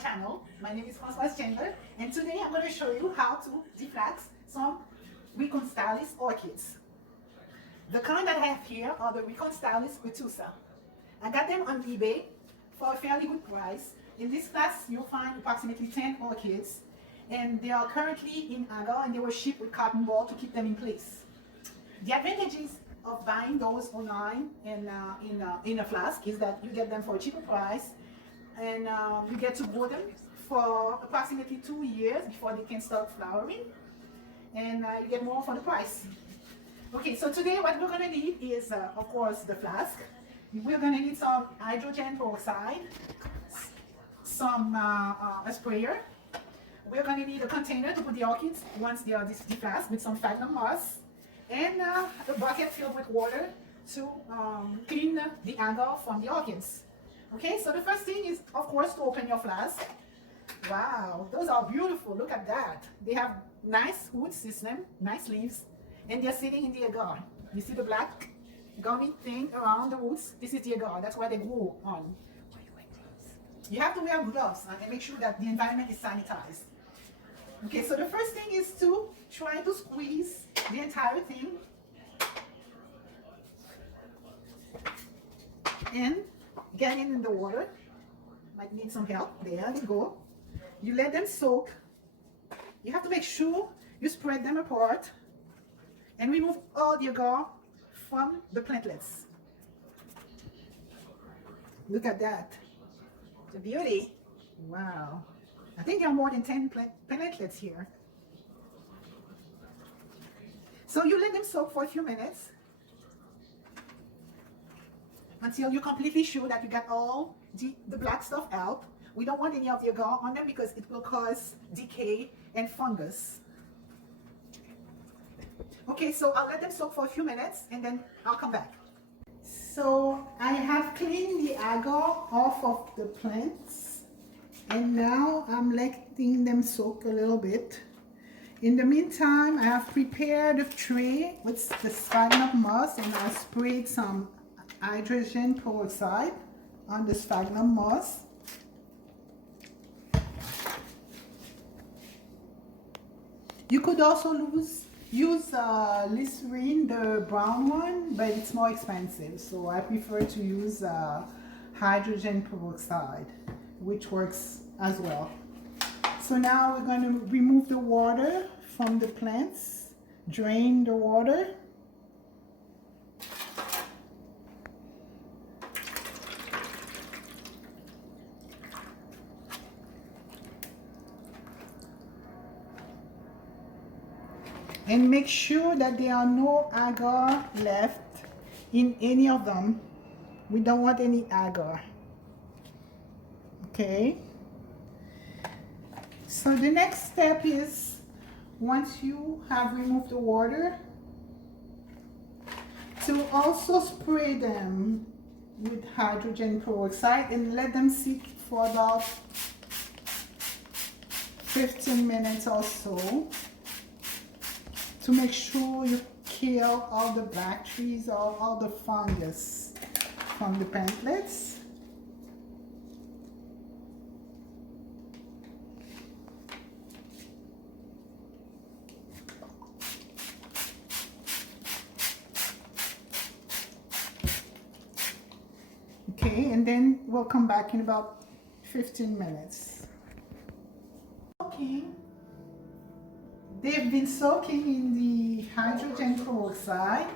channel. My name is Francoise Chandler, and today I'm going to show you how to deflax some Rhynchostylis orchids. The kind that I have here are the Rhynchostylis Retusa. I got them on eBay for a fairly good price. In this class, you'll find approximately 10 orchids, and they are currently in agar, and they were shipped with cotton ball to keep them in place. The advantages of buying those online and in a flask is that you get them for a cheaper price, and you get to grow them for approximately 2 years before they can start flowering, and you get more for the price. Okay, so today what we're going to need is, of course, the flask. We're going to need some hydrogen peroxide, some a sprayer. We're going to need a container to put the orchids once they are deflasked with some sphagnum moss, and a bucket filled with water to clean the agar from the orchids. Okay, so the first thing is, of course, to open your flask. Wow, those are beautiful. Look at that. They have nice root system, nice leaves, and they're sitting in the agar. You see the black gummy thing around the roots? This is the agar. That's where they grow on. You have to wear gloves and make sure that the environment is sanitized. Okay, so the first thing is to try to squeeze the entire thing and get it in the water. Might need some help. There you go. You let them soak. You have to make sure you spread them apart and remove all the agar from the plantlets. Look at that. It's a beauty. Wow. I think there are more than 10 plantlets here. So you let them soak for a few minutes until you're completely sure that you got all the black stuff out. We don't want any of the agar on them because it will cause decay and fungus. Okay, so I'll let them soak for a few minutes and then I'll come back. So I have cleaned the agar off of the plants, and now I'm letting them soak a little bit. In the meantime, I have prepared a tray with the sphagnum moss, and I sprayed some hydrogen peroxide on the sphagnum moss. You could also use Listerine, the brown one, but it's more expensive, so I prefer to use hydrogen peroxide, which works as well. So now we're going to remove the water from the plants, drain the water. And make sure that there are no agar left in any of them. We don't want any agar. Okay. So the next step is, once you have removed the water, to also spray them with hydrogen peroxide and let them sit for about 15 minutes or so, to make sure you kill all the bacteria or all the fungus from the plantlets. Okay, and then we'll come back in about 15 minutes. Okay. They've been soaking in the hydrogen peroxide,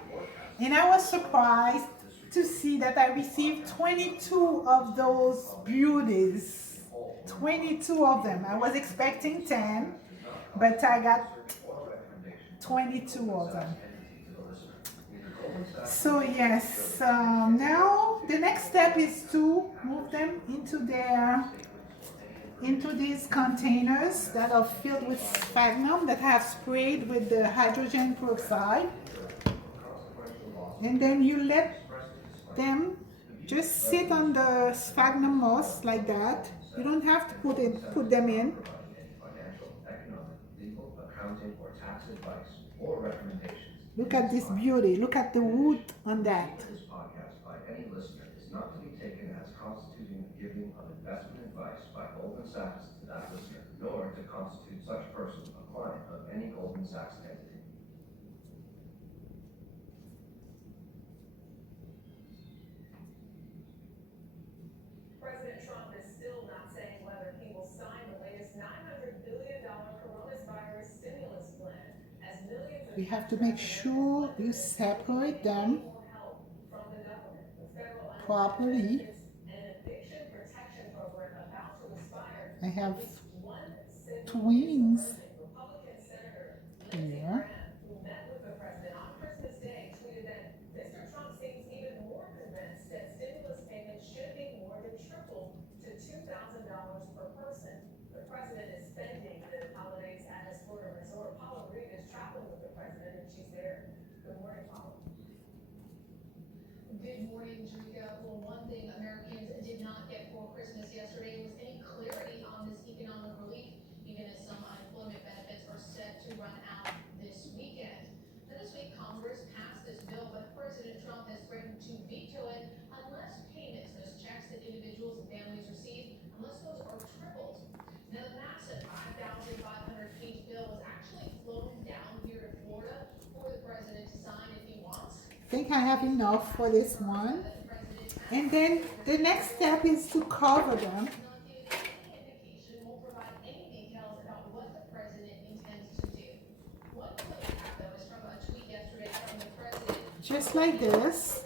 and I was surprised to see that I received 22 of those beauties. 22 of them. I was expecting 10, but I got 22 of them. So yes, now the next step is to move them into these containers that are filled with sphagnum that I have sprayed with the hydrogen peroxide, and then you let them just sit on the sphagnum moss like that. You don't have to put them in. Look at this beauty. Look at the root on that. investment advice by Goldman Sachs to that listener, nor to constitute such person a client of any Goldman Sachs entity. President Trump is still not saying whether he will sign the latest $900 billion coronavirus stimulus plan, as millions of You have to make sure you separate them more help from the government. The federal properly. and an eviction protection program about to expire. I have One twins Republican Senator here. who met with the president on Christmas Day, tweeted that Mr. Trump seems even more convinced that stimulus payments should be more than tripled to $2,000 per person. The president is spending the holidays at his Florida resort. Paula Reed is traveling with the president, and she's there. Good morning, Paula. Good morning, Jerika. Well, one thing Americans did not get for Christmas yesterday was any clarity on this economic relief, even as some unemployment benefits are set to run out this weekend. Now, this week, Congress passed this bill, but President Trump has threatened to veto it unless payments, those checks that individuals and families receive, unless those are tripled. Now, the massive 5,500-page bill was actually flown down here to Florida for the president to sign if he wants. I think I have enough for this one. And then the next step is to cover them. Just like this.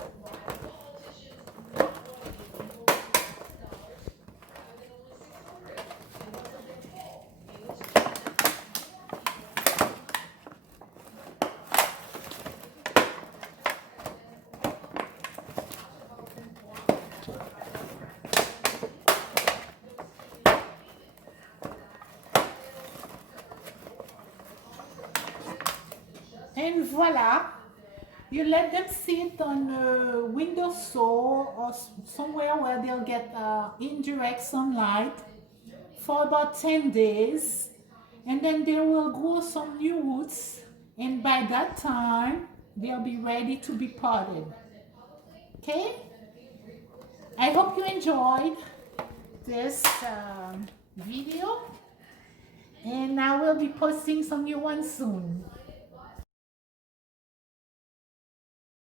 And voila, you let them sit on a windowsill or somewhere where they'll get indirect sunlight for about 10 days. And then they will grow some new roots. And by that time, they'll be ready to be potted. Okay? I hope you enjoyed this video. And I will be posting some new ones soon.